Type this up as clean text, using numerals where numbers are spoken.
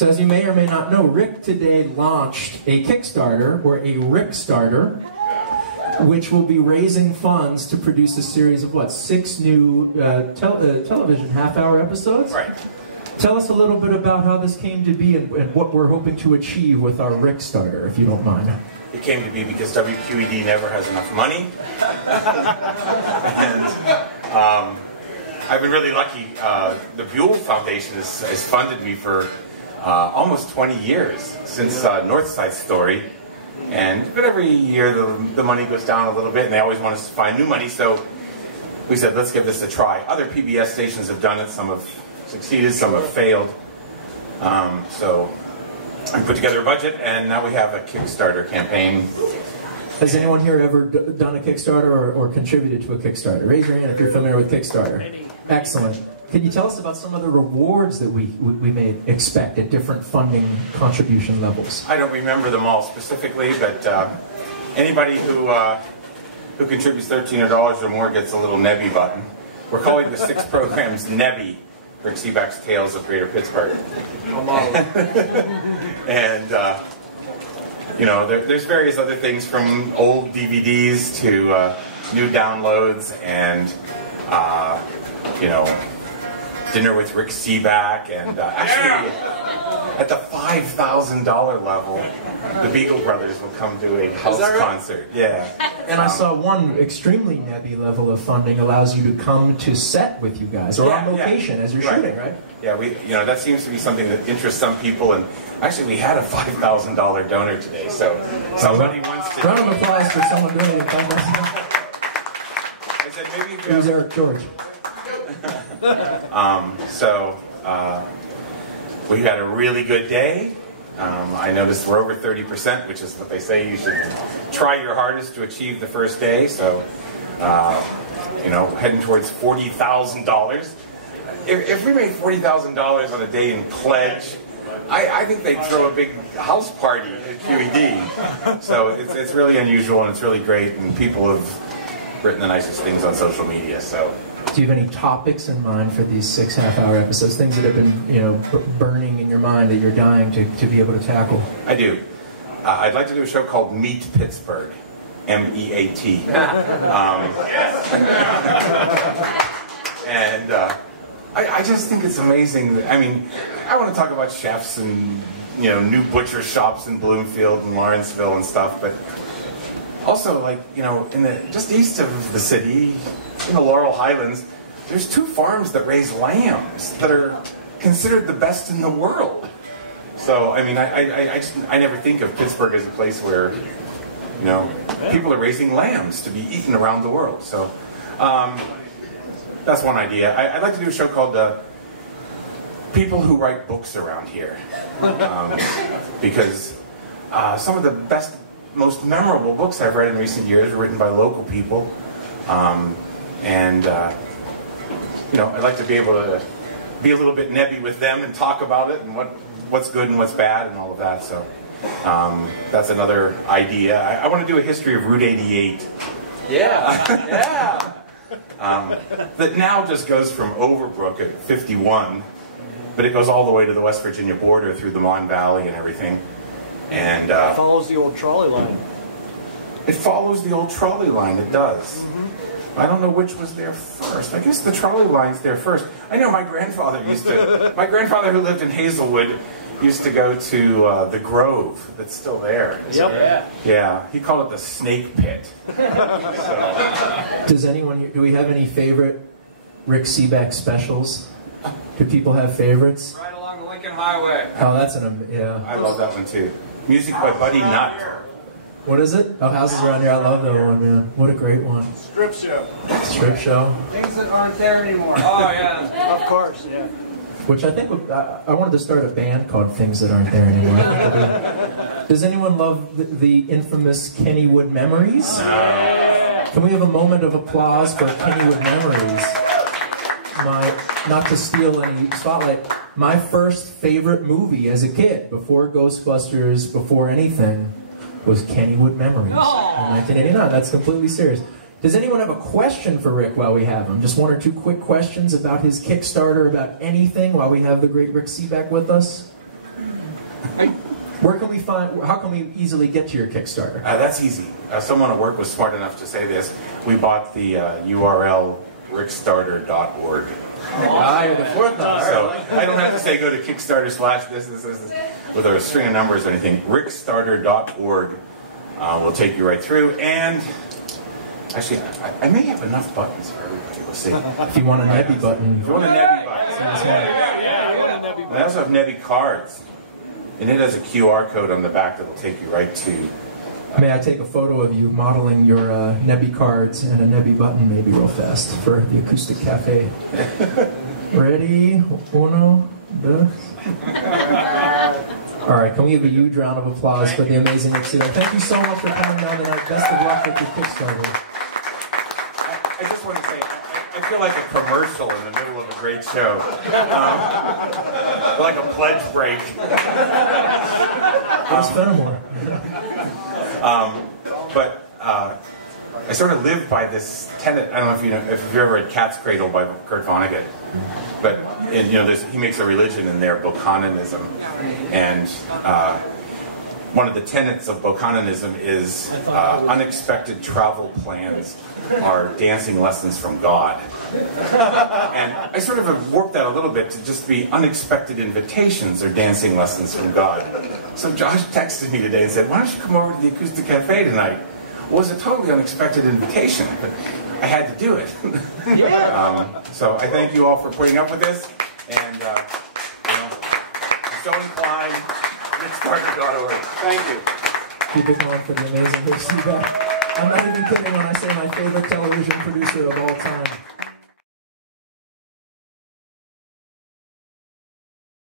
So as you may or may not know, Rick today launched a Kickstarter, or a Rickstarter, which will be raising funds to produce a series of, what, 6 new television half-hour episodes? Right. Tell us a little bit about how this came to be and what we're hoping to achieve with our Rickstarter, if you don't mind. It came to be because WQED never has enough money. And I've been really lucky. The Buell Foundation has funded me for almost 20 years, since North Side Story. But every year the money goes down a little bit, and they always want us to find new money, so we said, let's give this a try. Other PBS stations have done it. Some have succeeded, some have failed. So I put together a budget, and now we have a Kickstarter campaign. Has anyone here ever done a Kickstarter or contributed to a Kickstarter? Raise your hand if you're familiar with Kickstarter. Excellent. Can you tell us about some of the rewards that we may expect at different funding contribution levels? I don't remember them all specifically, but anybody who contributes $13 or more gets a little Nebby button. We're calling the 6 programs Nebby, Rick Sebak's Tales of Greater Pittsburgh. And you know, there's various other things, from old DVDs to new downloads, and you know, dinner with Rick Sebak, and actually at the $5,000 level, the Beagle Brothers will come to a house concert. Yeah. And I saw one extremely nebby level of funding allows you to come to set with you guys, or on location as you're shooting, right? Yeah, you know, that seems to be something that interests some people, and actually we had a $5,000 donor today, so somebody wants to... Round of applause for someone donating $5,000. I said maybe... Who's Eric George? We had a really good day. I noticed we're over 30%, which is what they say you should try your hardest to achieve the first day. So, you know, heading towards $40,000. If we made $40,000 on a day in pledge, I think they'd throw a big house party at QED. So it's really unusual, and it's really great, and people have written the nicest things on social media. So. Do you have any topics in mind for these 6 half-hour episodes? Things that have been, you know, burning in your mind that you're dying to be able to tackle? I do. I'd like to do a show called Meet Pittsburgh, M-E-A-T. And I just think it's amazing. I mean, I want to talk about chefs and, you know, new butcher shops in Bloomfield and Lawrenceville and stuff, but also, like, you know, just east of the city, in the Laurel Highlands, there's 2 farms that raise lambs that are considered the best in the world. So, I mean, I never think of Pittsburgh as a place where, you know, people are raising lambs to be eaten around the world. So, that's one idea. I'd like to do a show called People Who Write Books Around Here. Because some of the best, most memorable books I've read in recent years are written by local people. You know, I'd like to be able to be a little bit nebby with them and talk about it and what's good and what's bad and all of that. So that's another idea. I want to do a history of Route 88. Yeah, yeah. That now just goes from Overbrook at 51, but it goes all the way to the West Virginia border through the Mon Valley and everything. And it follows the old trolley line. It follows the old trolley line, it does. I don't know which was there first. I guess the trolley line's there first. I know my grandfather used to, my grandfather who lived in Hazelwood used to go to the Grove that's still there. Yep. Yeah, he called it the Snake Pit. Does anyone, do we have any favorite Rick Sebak specials? Do people have favorites? Right along the Lincoln Highway. Oh, that's yeah. I love that one too. Music by Buddy Nutt. What is it? Oh, Houses Around Here. I love that one, man. What a great one. Strip show. Strip show. Things that aren't there anymore. Oh, yeah. Of course, yeah. Which I think, I wanted to start a band called Things That Aren't There Anymore. Does anyone love the infamous Kennywood Memories? No. Can we have a moment of applause for Kennywood Memories? Not to steal any spotlight, my first favorite movie as a kid, before Ghostbusters, before anything, was Kennywood Memories in 1989. That's completely serious. Does anyone have a question for Rick while we have him? Just 1 or 2 quick questions about his Kickstarter, about anything, while we have the great Rick Sebak with us? Where can we find? How can we easily get to your Kickstarter? That's easy. Someone at work was smart enough to say this. We bought the URL Rickstarter.org. You're the fourth one. So I don't have to say go to Kickstarter / this with a string of numbers or anything. Rickstarter.org will take you right through. And actually, I may have enough buttons for everybody. We'll see. If you want a Nebby button. If you want a Nebby button. And I also have Nebby cards. And it has a QR code on the back that will take you right to... May I take a photo of you modeling your Nebby cards and a Nebby button maybe real fast for the Acoustic Cafe? Ready? Uno, dos. All right, can we give a huge round of applause for the amazing Rickstarter? Thank you so much for coming down tonight. Best of luck with your Kickstarter. I just want to say, I feel like a commercial in the middle of a great show. Like a pledge break. Where's Fenimore? But I sort of live by this tenet. I don't know if if you've ever read Cat's Cradle by Kurt Vonnegut. But he makes a religion in there, Bokononism, and one of the tenets of Bokononism is unexpected travel plans are dancing lessons from God. And I sort of have warped that a little bit to just be unexpected invitations or dancing lessons from God. So Josh texted me today and said, why don't you come over to the Acoustic Cafe tonight? Well, it was a totally unexpected invitation, but I had to do it. So I thank you all for putting up with this. And, if you're so inclined, Rickstarter.org. Thank you. Keep it going for the amazing Sebak. I'm not even kidding when I say my favorite television producer of all time.